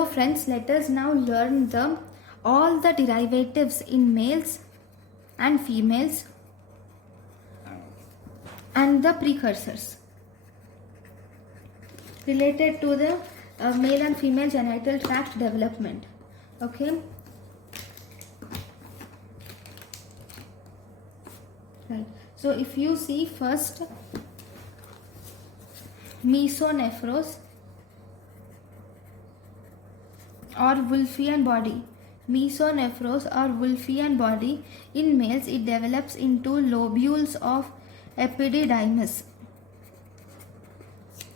So friends, let us now learn all the derivatives in males and females and the precursors related to the male and female genital tract development. Okay. Right. So if you see first, mesonephros or Wolffian body. Mesonephros or Wolffian body, in males it develops into lobules of epididymis.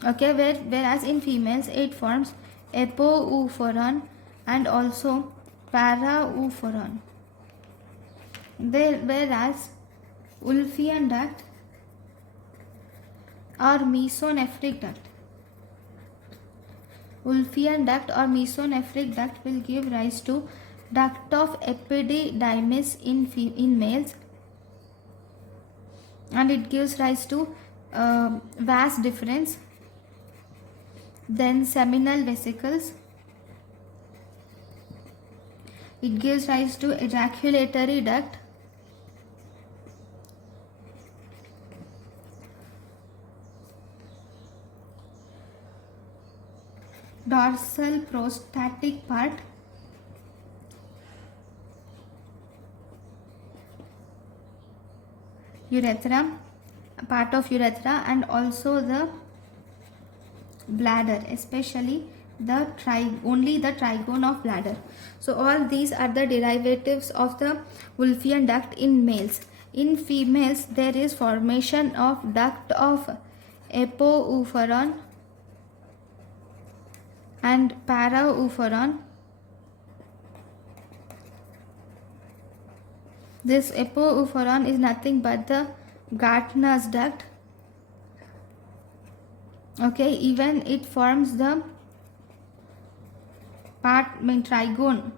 Okay, whereas in females it forms apoeuphorone and also paraeuphorone. Whereas Wolffian duct or mesonephric duct. Wolffian duct or mesonephric duct will give rise to duct of epididymis in males, and it gives rise to vas deferens, then seminal vesicles. It gives rise to ejaculatory duct, dorsal prostatic part, urethra, part of urethra, and also the bladder, especially only the trigone of bladder. So all these are the derivatives of the Wolffian duct in males. In females there is formation of duct of apoeuphorone and paraeuphorone. This apoeuphorone is nothing but the Gartner's duct. Okay, even it forms the trigone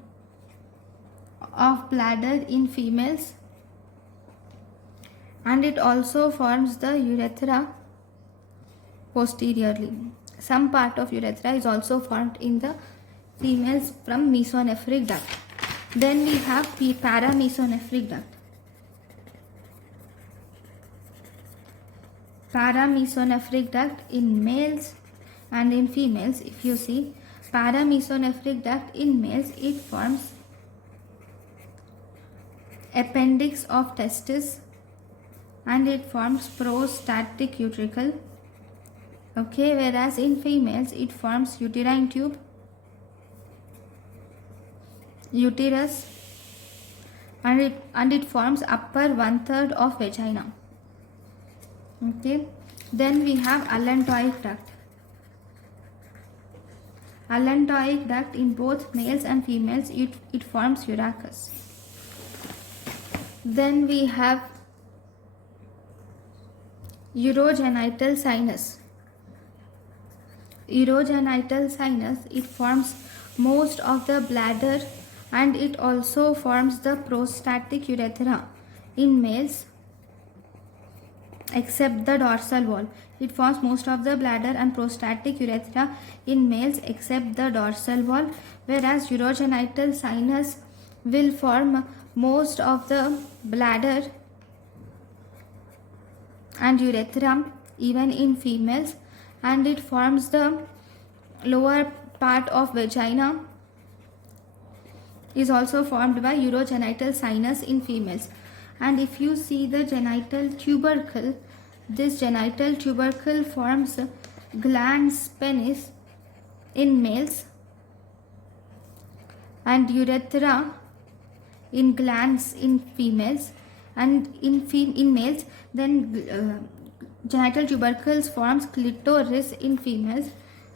of bladder in females, and it also forms the urethra posteriorly. Some part of urethra is also formed in the females from mesonephric duct. Then we have paramesonephric duct. Paramesonephric duct in males and in females. If you see paramesonephric duct in males, it forms appendix of testis and it forms prostatic utricle. Okay, whereas in females it forms uterine tube, uterus, and it forms upper 1/3 of vagina. Okay, then we have allantoic duct. Allantoic duct in both males and females, it forms urachus. Then we have urogenital sinus. Urogenital sinus, it forms most of the bladder and it also forms the prostatic urethra in males except the dorsal wall. It forms most of the bladder and prostatic urethra in males except the dorsal wall, whereas urogenital sinus will form most of the bladder and urethra even in females, and it forms the lower part of vagina is also formed by urogenital sinus in females. And if you see the genital tubercle, this genital tubercle forms glans penis in males and urethra in glands in females, and in males then genital tubercles forms clitoris in females.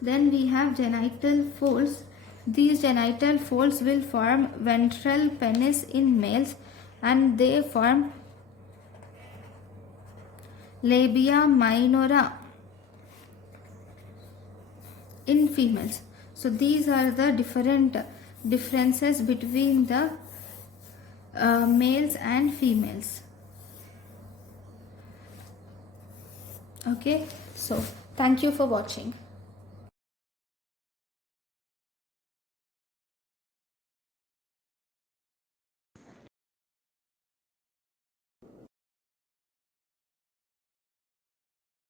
Then we have genital folds. These genital folds will form ventral penis in males and they form labia minora in females. So these are the differences between the males and females. Okay, so thank you for watching.